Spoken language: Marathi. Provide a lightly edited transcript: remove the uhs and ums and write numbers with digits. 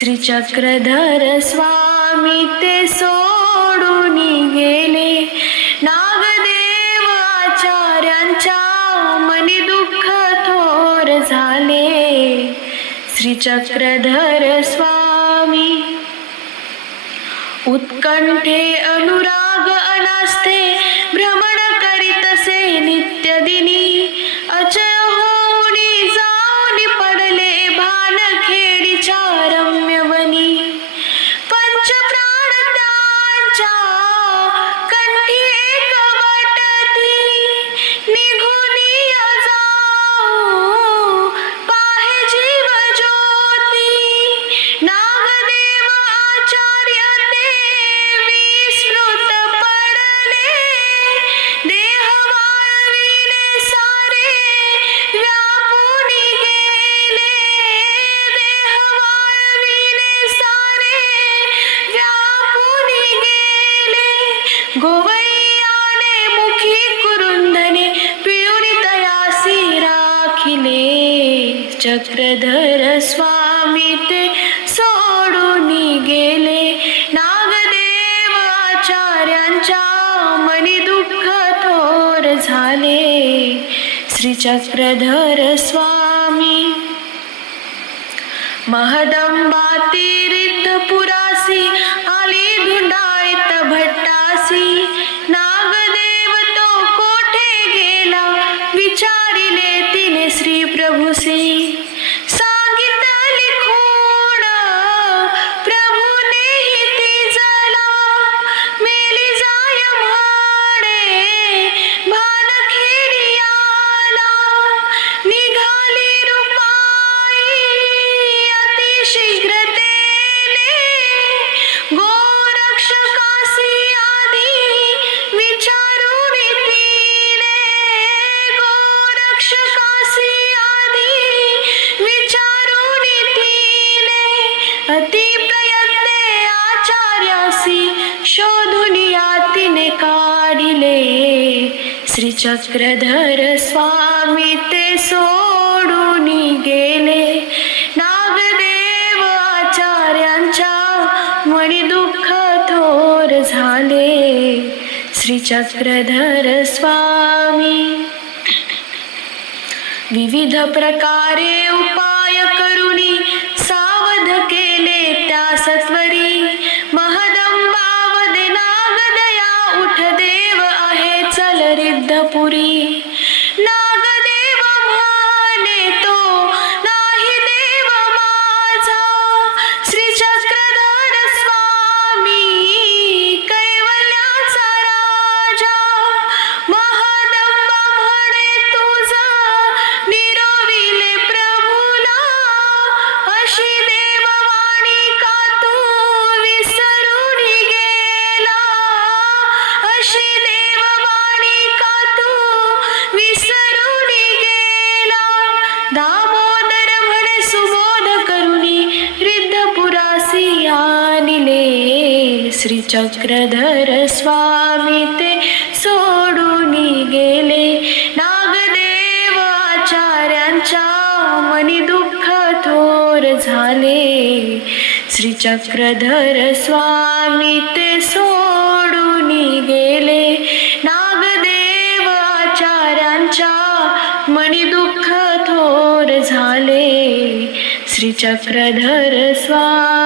श्रीचक्रधर स्वामी ते सोडून गेले, नागदेव आचार्यांच्या मनी दुःख थोर झाले. श्रीचक्रधर स्वामी उत्कंठे अनुराग अनास्थे भ्रमण करीतसे नित्यदिनी, अचय होऊनी जाऊनी पडले भानखेडीच्या रम्यवनी. पंचप्राण त्यांच्या कंठी एक वाटती, निघूनी जाऊ पाहे जीव ज्योती. नागदेव आचार्य ते विस्मृत पडले, देह वाळविले सारे व्यापूनी गेले. देह वाळविले सारे व्यापूनी गेले. गोवैयाने मुखी कुरुंदने पिळूनी तयासी राखिले. चक्रधर स्वामी ते सोडून गेले, नागदेव आचार्यांच्या मनी दुःख थोर झाले. श्रीचक्रधर स्वामी महदंबातीरिद्धपुरासी आली धुंडाळीत भट्टासी. नागदेव तो कोठे गेला, विचारिले तिने श्री प्रभूसी. सांगितली खूण प्रभूनेही तिजला, मेली जाय म्हणे भानखेडी आला. निघाली रूपाई अति शीघ्रतेने, गोरक्षकासी आधी विचारून तिने. गोरक्षकासी आधी विचारून तिने, अति प्रयत्ने आचार्यासी शोधून यातीने काढिले. श्रीचक्रधर स्वामी ते सोडून गेले, नागदेव आचार्यांच्या मनी दुःख थोर झाले. श्रीचक्रधर स्वामी विविध प्रकारे उपाय करुनी सावध केले त्या सत्वरी. महदंबावदे नागदया उठ देव आहे चल रिद्धपुरी. नागदेव म्हणे तो नाही देव माझा, श्रीचक्रधर स्वामी कैवल्याचा राजा. महदंबा म्हणे तुझा निरोविले प्रभूला, अशी देववाणी का तू विसरून गेला. अशी देववाणी का तू विसरून गेला. दामोदर म्हणे सुबोध करुणी रिद्धपुरासी आणिले. श्रीचक्रधर स्वामी ते सोडून गेले, नागदेव आचार्यांच्या मनी दुःख थोर झाले. श्रीचक्रधर स्वामी ते सोडून गेले, नागदेव आचार्यांच्या मनी दुःख थोर झाले. श्रीचक्रधर स्वामी